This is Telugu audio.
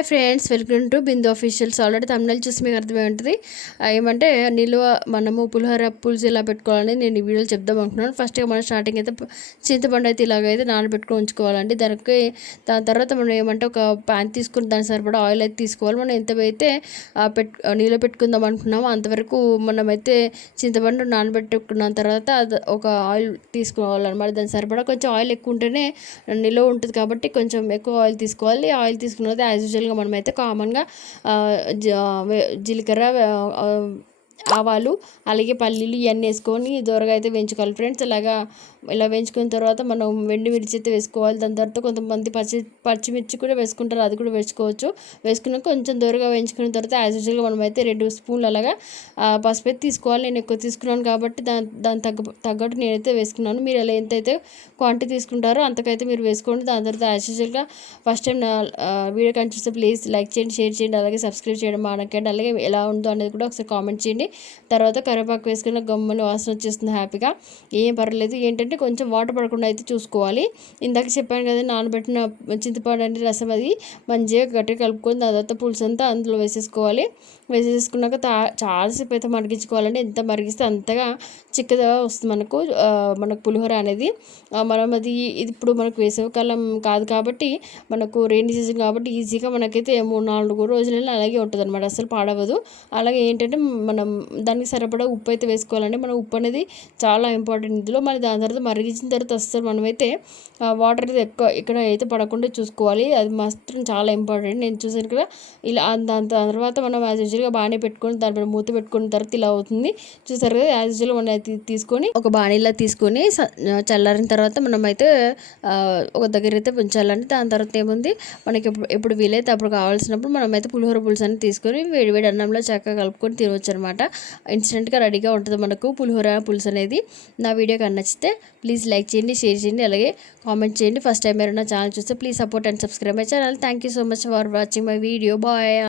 Hi friends, welcome to Bindu officials. Already తమిళ చూసి మీకు అర్థమై ఉంటుంది. ఏమంటే నిల్వ మనము పులిహోర పులుసు ఇలా పెట్టుకోవాలని నేను ఈ వీడియోలో చెప్దాం అనుకున్నాను. ఫస్ట్గా మనం స్టార్టింగ్ అయితే చింతపండు అయితే ఇలాగైతే నానబెట్టుకొని ఉంచుకోవాలండి. దాని తర్వాత మనం ఏమంటే ఒక ప్యాన్ తీసుకుని దాని సరిపడా ఆయిల్ అయితే తీసుకోవాలి. మనం ఎంతైతే నీళ్ళు పెట్టుకుందాం అనుకున్నామో అంతవరకు మనమైతే చింతపండు నానబెట్టుకున్న తర్వాత ఒక ఆయిల్ తీసుకోవాలన్నమాట. దాని సరిపడా కొంచెం ఆయిల్ ఎక్కువ ఉంటేనే నిల్వ ఉంటుంది కాబట్టి కొంచెం ఎక్కువ ఆయిల్ తీసుకోవాలి. ఆయిల్ తీసుకున్నది యాజ్ యూజువల్గా మనమైతే కామన్గా జీలకర్ర, ఆవాలు, అలాగే పల్లీలు ఇవన్నీ వేసుకొని దూరగా అయితే వేయించుకోవాలి ఫ్రెండ్స్. ఇలా వేయించుకున్న తర్వాత మనం మిర్చి అయితే వేసుకోవాలి. దాని తర్వాత కొంతమంది పచ్చిమిర్చి కూడా వేసుకుంటారు, అది కూడా వేసుకోవచ్చు. వేసుకున్నాక కొంచెం దూరగా వేయించుకున్న తర్వాత యాజ్ యూజువల్గా మనమైతే 2 స్పూన్లు అలాగా పసుపు అయితే తీసుకోవాలి. నేను ఎక్కువ తీసుకున్నాను కాబట్టి దాని తగ్గట్టు నేనైతే వేసుకున్నాను. మీరు ఎలా ఎంతైతే క్వాంటిటీ తీసుకుంటారో అంతకైతే మీరు వేసుకోండి. దాని తర్వాత యాజ్ యూజువల్గా ఫస్ట్ టైం నా వీడియో కనిపిస్తే ప్లీజ్ లైక్ చేయండి, షేర్ చేయండి, అలాగే సబ్స్క్రైబ్ చేయడం మానకండి. అలాగే ఎలా ఉందో అనేది కూడా ఒకసారి కామెంట్ చేయండి. తర్వాత కరివేపాకు వేసుకున్న గమ్మని వాసన వచ్చేస్తుంది హ్యాపీగా. ఏం పర్లేదు. ఏంటంటే కొంచెం వాటర్ పడకుండా అయితే చూసుకోవాలి. ఇందాక చెప్పాను కదా, నానబెట్టిన చింతపండు అంటే రసం అది మంచిగా గట్టిగా కలుపుకొని దాని తర్వాత పులుసు అంతా అందులో వేసేసుకోవాలి. వేసేసుకున్నాక చాలాసేపు అయితే మరిగించుకోవాలండి. ఎంత మరిగిస్తే అంతగా చిక్కగా వస్తుంది మనకు పులిహోర అనేది. మనం ఇది ఇప్పుడు మనకు వేసవికాలం కాదు కాబట్టి, మనకు రెయినీ సీజన్ కాబట్టి ఈజీగా మనకైతే 3-4 రోజులలో అలాగే ఉంటుంది అనమాట. అసలు పాడవదు. అలాగే ఏంటంటే మనం దానికి సరిపడా ఉప్పు అయితే వేసుకోవాలండి. మన ఉప్పు అనేది చాలా ఇంపార్టెంట్ ఇందులో. మరి దాని తర్వాత మరిగించిన తర్వాత అసలు మనమైతే వాటర్ అయితే ఎక్కువ ఇక్కడ అయితే పడకుండా చూసుకోవాలి. అది మాత్రం చాలా ఇంపార్టెంట్. నేను చూసాను కదా ఇలా. దాని తర్వాత మనం యాజ్ యూజువల్గా బాగానే పెట్టుకొని దానిపైన మూత పెట్టుకున్న తర్వాత ఇలా అవుతుంది. చూసారు కదా, యాజ్ యూజువల్గా మనం తీసుకొని ఒక బాణీలా తీసుకొని చల్లారిన తర్వాత మనమైతే ఒక దగ్గర అయితే ఉంచాలండి. దాని తర్వాత ఏముంది, మనకి ఎప్పుడు వీలైతే అప్పుడు కావాల్సినప్పుడు మనమైతే పులిహోర పులుసు అని తీసుకొని వేడి అన్నంలో చక్కగా కలుపుకొని తినవచ్చు అనమాట. ఇన్స్టెంట్గా రెడీగా ఉంటుంది మనకు పులిహోర పులుసు అనేది. నా వీడియో కానీ నచ్చితే ప్లీజ్ లైక్ చేయండి, షేర్ చేయండి, అలాగే కామెంట్ చేయండి. ఫస్ట్ టైం మీరు నా ఛానల్ చూస్తే please support and subscribe my channel. Thank you so much for watching my video. Bye.